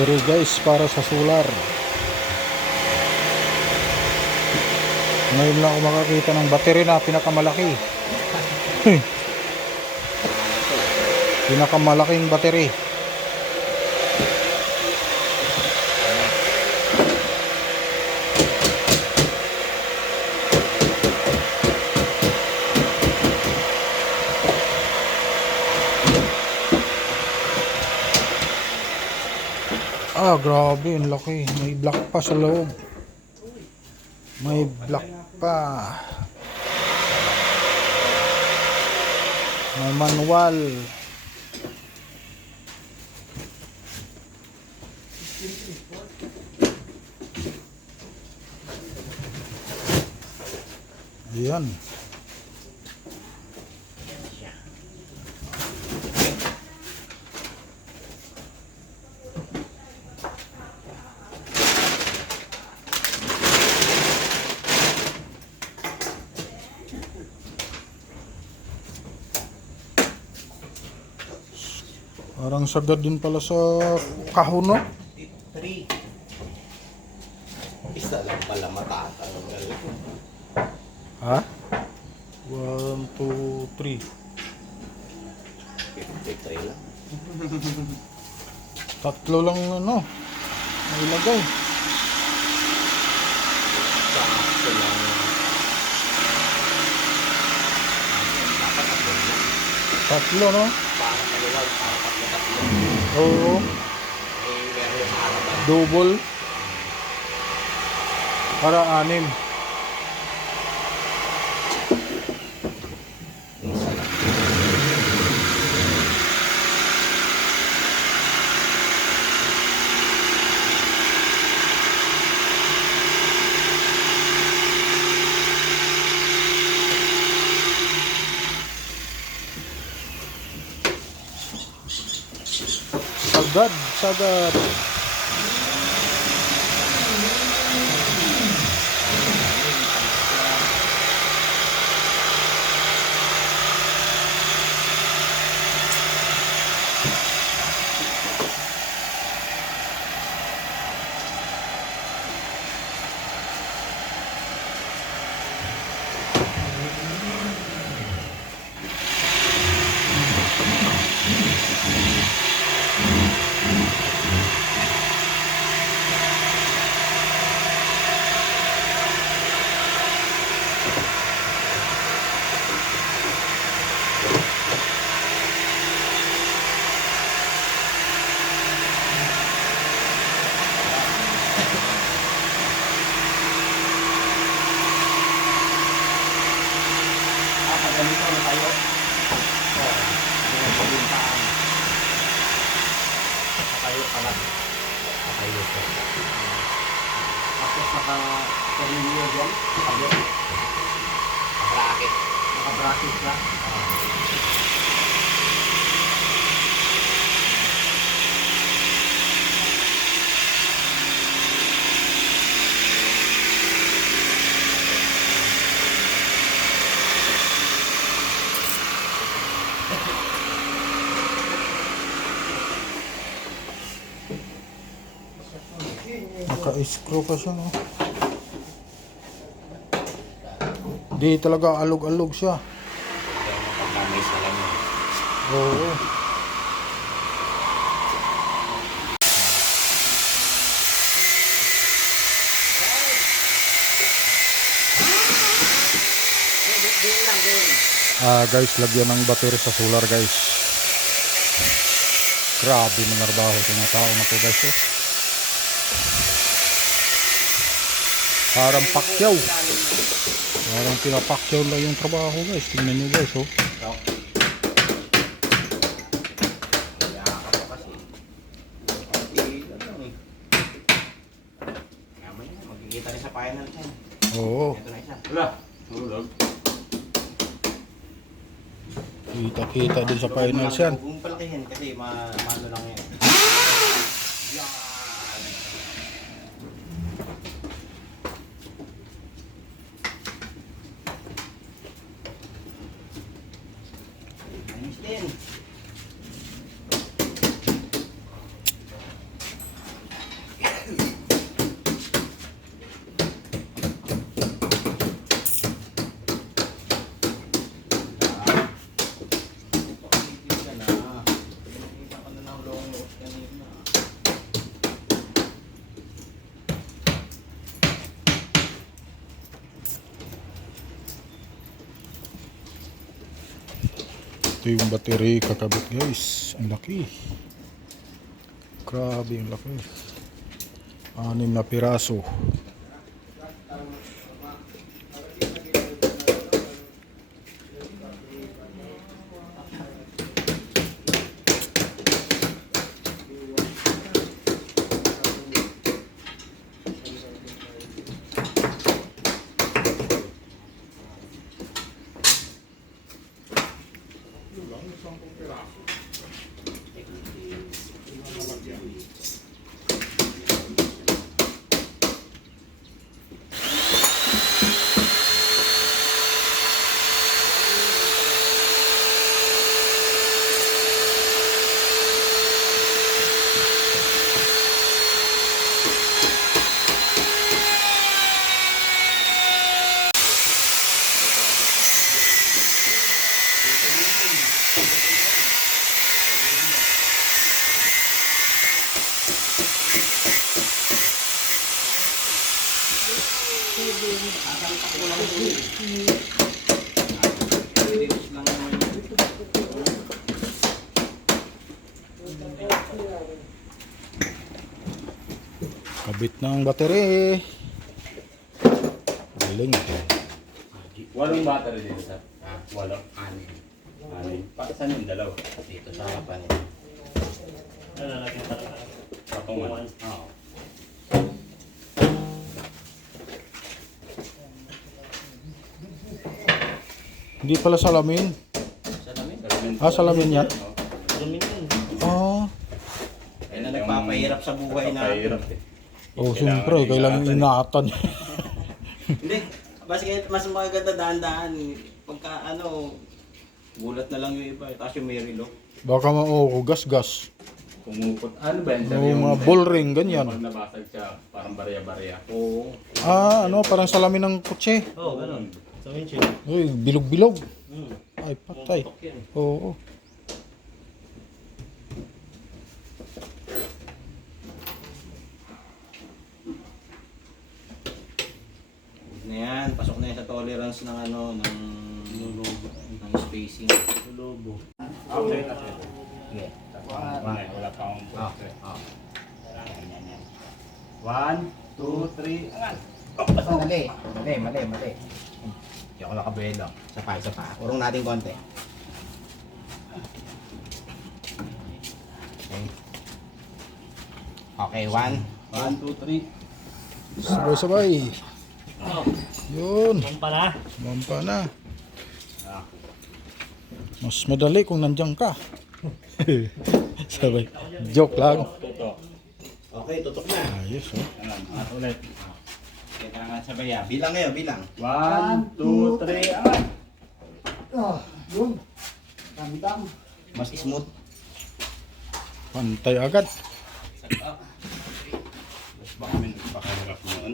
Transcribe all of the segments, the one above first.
battery guys para sa solar. Ngayon lang ako makakita ng battery na pinakamalaki. Pinakamalaking battery. Ah, grabe, ang laki. May black pa sa loob. May black pa. May manual. Ayan. Parang sagad din pala sa kahon, no? 3. Isa lang pala matatanggal. Ha? 1, 2, 3. 53 lang. Tatlo lang ano. Nailagay. Sakto lang. Tatlo, no? Para maluwag, para tatlo. Oo. May meron sa harapan. Double. Para 6. Isa lang. Sagad, sagad. Ganito na tayo. Tayo pala. Tayo po. Tapos naka-terminal dyan. Naka-bracket. Naka-bracket na. Naka-screw pa siya, no? Di talaga alog-alog siya. Pagkamay sa lang yun. Oo. Guys, lagyan ng battery sa solar, guys. Grabe na narbaho sa mga tao na to, guys, oh. Parang pakyaw. Parang pinapakyaw lang yung trabaho, guys. Tingnan nyo, guys, oh. Kaya ka pa kasi. Magkikita rin sa final siya. Oo. Ito na isa. Wala. Tulog. Kita-kita din sa finals yan. Kung palakihin kasi mano lang yan. Yan. Ayos din. Ito yung battery kakabit guys. Ang laki. Grabe ang laki. 6 na piraso. Kabit ng battery. Galing. 8 battery dito sa. 8. 6. Para saan yung dalawa? Dito sa harapan. Lalagyan talaga. Patungan. Oo. Hindi pala salamin. Salamin. Salamin yan. Salamin yun. Ah. Kaya na nagpapahirap sa buhay na. Napahirap eh. Oh, siyempre, kailangan ingatan. Hindi. Mas maganda daan-daan. Pagka gulat na lang yung iba. Tapos yung may relo. Baka gas-gas. Pumupot. Ano ba yan? Yung mga ball ring, ganyan. Pag nabasag siya, parang barya-barya. Oo. Parang salamin ng kotse. Oo, ganun. Sa windshield. Uy, bilog-bilog. Hmm. Ay, patay. Pumutok yan. Oo. Na yan. Pasok na yan sa tolerance ng ng spacing. Lobo. Okay na. Okay. Wala pa akong poste. Yan. 1, 2, 3. Angan! Mali. Hindi ako nakabelo. Isa pa. Urong natin konti. Okay, 1. 1, 2, 3. Sabay-sabay. Oh, Yun. yan pala. Mampa na. Ah. Mas madali kung nandiyan ka. Sabay. Joke lang. Ito. Okay, tutok na. Ayos, oh. Angan. At ulit. Kailangan sabay ya. Bilang ngayon, bilang. 1, 2, 3. Angan! Mas smooth. Pantay agad. Baka may nagpakahirap noon.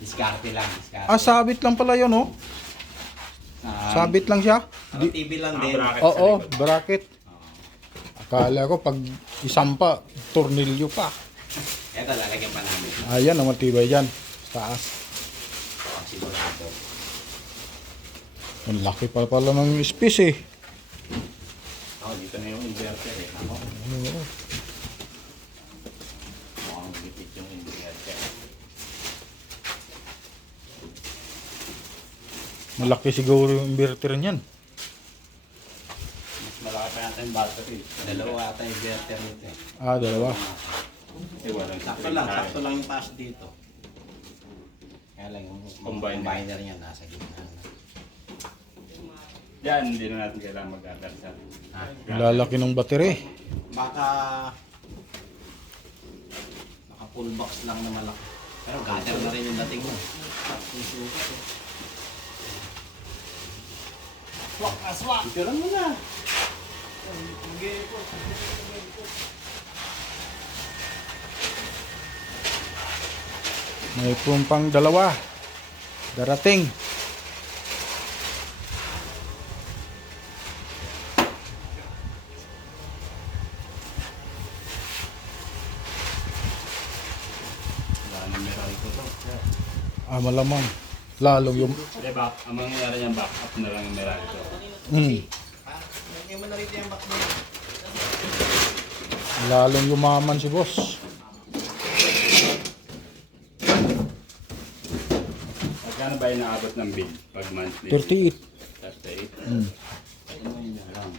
Diskarte lang. Sabit lang pala yun, oh. Sabit lang siya. TV lang din. Bracket Oo, sa likod. bracket. Akala ko pag isampa, tornilyo pa. Ito, lalagyan pa namin. Ayan, ang matibay yan. Taas. Sigurado. Ang laki pala ng space, eh. Dito na yung inverter eh. Ako. Oo. Mukhang lipit yung inverter. Malaki siguro yung inverter niyan. Mas malaki pa yata yung battery. Dalawa ata yung inverter nito eh. Dalawa. Walang Sakto lang yung pass dito. Kaya lang yung Combiner. combiner niya nasa gitna. Yan, hindi na natin kailangan mag-adarsan. Lalaki ng battery. Baka full box lang na malaki. Pero gather na rin yung dating mo. Swak! Ito lang muna. May pumpang dalawa. Darating. Wala nang meron ko to. Malamang. Lalong yung Diba, ang mangyayari niyan, back up na lang yung meron ito. Lagyan mo na rito yung box mo yun. Lalong yumaman si boss. Magkano ba yung naabot ng bill pag monthly? 38. 38? Mm. Ano yun na lang.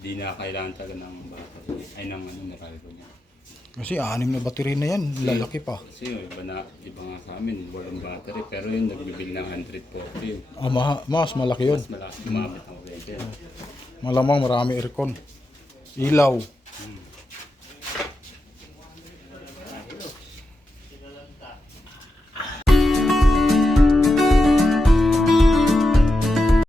Hindi na kailangan talaga ng battery. Ay, ng ano, nakalito niya. Kasi 6 na battery na yan. Lalaki pa. Kasi yung iba nga sa amin, walang battery. Pero yun, nagbibil ng 140. Mas malaki yun. Mas malakas umabot ang kuryente. Malamang marami aircon. Ilaw.